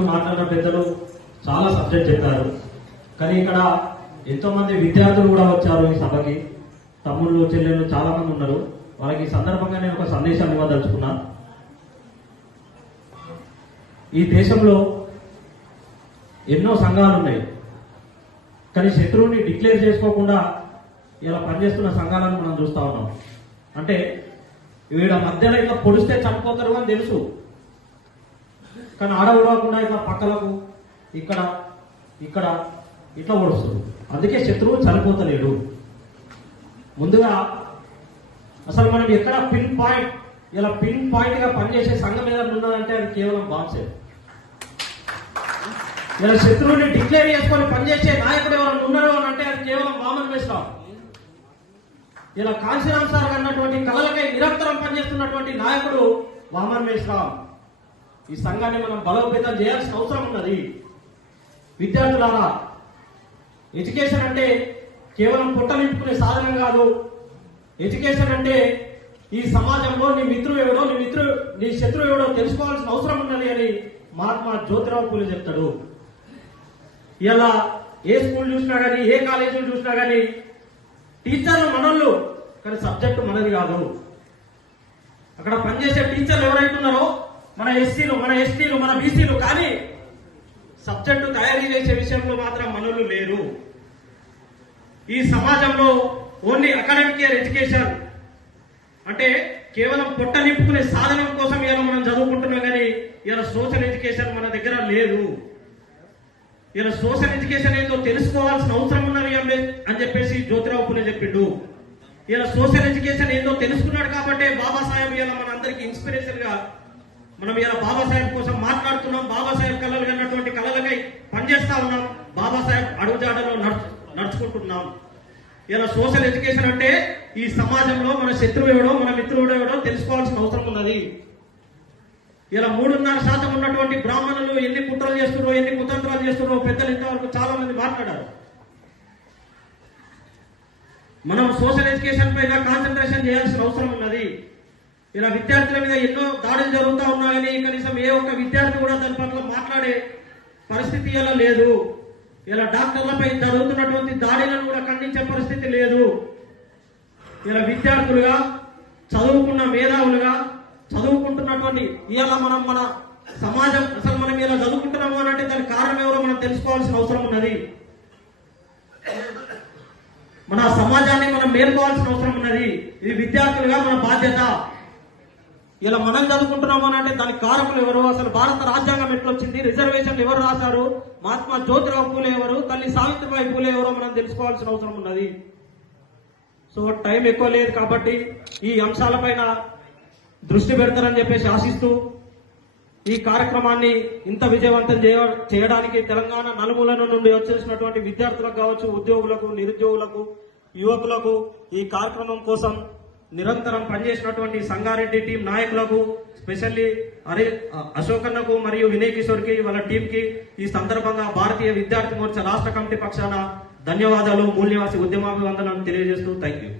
ఇంతకుముందు మాట్లాడిన పెద్దలు చాలా సబ్జెక్ట్ చెప్పారు. కానీ ఇక్కడ ఎంతో మంది విద్యార్థులు కూడా వచ్చారు ఈ సభకి. తమ్ముళ్ళు చెల్లెళ్ళు చాలా మంది ఉన్నారు. వాళ్ళకి ఈ సందర్భంగా నేను ఒక సందేశాన్ని ఇవ్వదలుచుకున్నా. ఈ దేశంలో ఎన్నో సంఘాలు ఉన్నాయి, కానీ శత్రువుని డిక్లేర్ చేసుకోకుండా ఇలా పనిచేస్తున్న సంఘాలను మనం చూస్తా ఉన్నాం. అంటే వీళ్ళ మధ్యలో ఇట్లా పొడిస్తే చనిపోతారు అని తెలుసు, కానీ ఆడవడకుండా ఇట్లా పక్కలకు ఇక్కడ ఇక్కడ ఇట్లా ఓడుస్తారు. అందుకే శత్రువు చనిపోతలేడు. ముందుగా అసలు మనం ఎక్కడ పిన్ పాయింట్ ఇలా పిన్ పాయింట్ గా పనిచేసే సంఘం ఏదైనా ఉన్నదంటే అది కేవలం బాంబ్సే. ఇలా శత్రువుని డిక్లేర్ చేసుకొని పనిచేసే నాయకుడు ఎవరైనా ఉన్నారు అని అంటే అది కేవలం వామన్ మేశ్రావు. ఇలా కాశీరామ్ సార్ అన్నటువంటి కళలకై నిరంతరం పనిచేస్తున్నటువంటి నాయకుడు వామన్ మేశ్రావు. ఈ సంఘాన్ని మనం బలోపేతం చేయాల్సిన అవసరం ఉన్నది. విద్యార్థులారా, ఎడ్యుకేషన్ అంటే కేవలం పొట్ట నింపుకునే సాధనం కాదు. ఎడ్యుకేషన్ అంటే ఈ సమాజంలో నీ మిత్రుడు ఎవడో నీ శత్రువు ఎవడో తెలుసుకోవాల్సిన అవసరం ఉన్నది అని మహాత్మా జ్యోతిరావు పూలే చెప్తాడు. ఇలా ఏ స్కూల్ చూసినా కానీ ఏ కాలేజీలు చూసినా కానీ టీచర్లు మనోళ్ళు, కానీ సబ్జెక్టు మనది కాదు. అక్కడ పనిచేసే టీచర్లు ఎవరైతున్నారో మన ఎస్సీలు, మన ఎస్టీలు, మన బీసీలు, కానీ సబ్జెక్టు తయారీ చేసే విషయంలో మాత్రం మనోళ్ళు లేరు. ఈ సమాజంలో ఓన్లీ అకాడమిక్ ఇయర్ ఎడ్యుకేషన్ అంటే కేవలం పొట్ట నింపుకునే సాధనం కోసం ఇలా మనం చదువుకుంటున్నాం, కానీ ఇలా సోషల్ ఎడ్యుకేషన్ మన దగ్గర లేదు. ఇలా సోషల్ ఎడ్యుకేషన్ ఏంటో తెలుసుకోవాల్సిన అవసరం ఉన్నది అని చెప్పేసి జ్యోతిరావు పూలే చెప్పిండు. ఇలా సోషల్ ఎడ్యుకేషన్ ఏందో తెలుసుకున్నాడు కాబట్టి బాబాసాహెబ్ ఇలా మన అందరికి ఇన్స్పిరేషన్ గా మనం ఇలా బాబాసాహెబ్ కోసం మాట్లాడుతున్నాం. బాబాసాహెబ్ కళలు అన్నటువంటి కళలకై పనిచేస్తా ఉన్నాం. బాబాసాహెబ్ అడుగుజాడలో నడుచుకుంటున్నాం. ఇలా సోషల్ ఎడ్యుకేషన్ అంటే ఈ సమాజంలో మన శత్రువు ఎవడో మన మిత్రుడు ఎవడో తెలుసుకోవాల్సిన అవసరం ఉన్నది. ఇలా 3.5% ఉన్నటువంటి బ్రాహ్మణులు ఎన్ని కుట్రలు చేస్తున్నారో, ఎన్ని కుతంత్రాలు చేస్తున్నారో పెద్దలు ఇంతవరకు చాలా మంది మాట్లాడారు. మనం సోషల్ ఎడ్యుకేషన్ పైన కాన్సన్ట్రేషన్ చేయాల్సిన అవసరం ఉన్నది. ఇలా విద్యార్థుల మీద ఎన్నో దాడులు జరుగుతూ ఉన్నా కానీ కనీసం ఏ ఒక్క విద్యార్థి కూడా దాని పట్ల మాట్లాడే పరిస్థితి ఇలా లేదు. ఇలా డాక్టర్లపై జరుగుతున్నటువంటి దాడులను కూడా ఖండించే పరిస్థితి లేదు. ఇలా విద్యార్థులుగా చదువుకున్న మేధావులుగా చదువుకుంటున్నటువంటి ఇలా మనం మన సమాజం అసలు మనం ఇలా చదువుకుంటున్నాము అని అంటే దానికి కారణం ఎవరో మనం తెలుసుకోవాల్సిన అవసరం ఉన్నది. మన సమాజాన్ని మనం మేల్కోవాల్సిన అవసరం ఉన్నది. ఇది విద్యార్థులుగా మన బాధ్యత. ఇలా మనం చదువుకుంటున్నాము అని అంటే దానికి కారకులు ఎవరు, అసలు భారత రాజ్యాంగం ఎట్లొచ్చింది, రిజర్వేషన్లు ఎవరు రాశారు, మహాత్మా జ్యోతిరావు పూలే ఎవరు, తల్లి సావిత్రిబాయి పూలే ఎవరో మనం తెలుసుకోవాల్సిన అవసరం ఉన్నది. సో టైం ఎక్కువ లేదు కాబట్టి ఈ అంశాలపైన దృష్టి పెడతారని చెప్పేసి ఆశిస్తూ ఈ కార్యక్రమాన్ని ఇంత విజయవంతం చేయడానికి తెలంగాణ నలుమూలల నుండి వచ్చేసినటువంటి విద్యార్థులకు కావచ్చు, ఉద్యోగులకు, నిరుద్యోగులకు, యువకులకు, ఈ కార్యక్రమం కోసం నిరంతరం పనిచేసినటువంటి సంగారెడ్డి టీం నాయకులకు, స్పెషల్లీ అశోకన్నకు మరియు వినయ్ కిషోర్కి వాళ్ళ టీంకి ఈ సందర్భంగా భారతీయ విద్యార్థి మోర్చా రాష్ట్ర కమిటీ పక్షాన ధన్యవాదాలు, మూల్యవాసి ఉద్యమాభివందనాలను తెలియజేస్తూ థ్యాంక్ యూ.